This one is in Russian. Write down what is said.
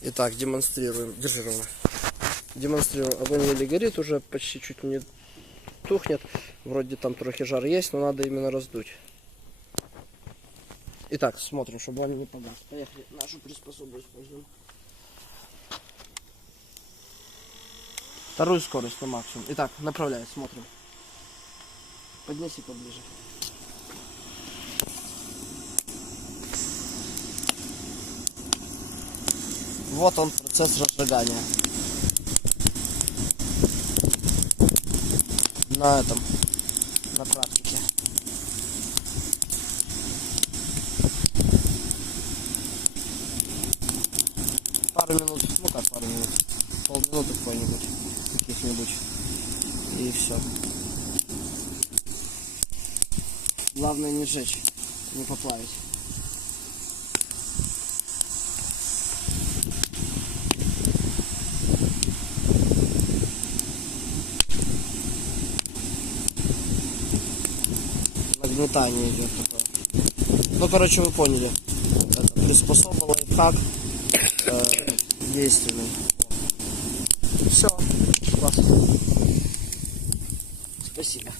Итак, демонстрируем. Держи ровно. Демонстрируем. Огонь еле горит, уже почти чуть не тухнет. Вроде там трохи жар есть, но надо именно раздуть. Итак, смотрим, чтобы он не погас. Поехали. Нашу приспособу используем. Вторую скорость на максимум. Итак, направляй, смотрим. Поднеси поближе. Вот он, процесс разжигания. На практике. Пару минут, ну как пару минут, полминуты каких-нибудь, и все. Главное не сжечь, не поплавить. Нагнетание идет такое. Ну, короче, вы поняли. Это приспособа, лайфхак действенный. Все. Классно. Спасибо.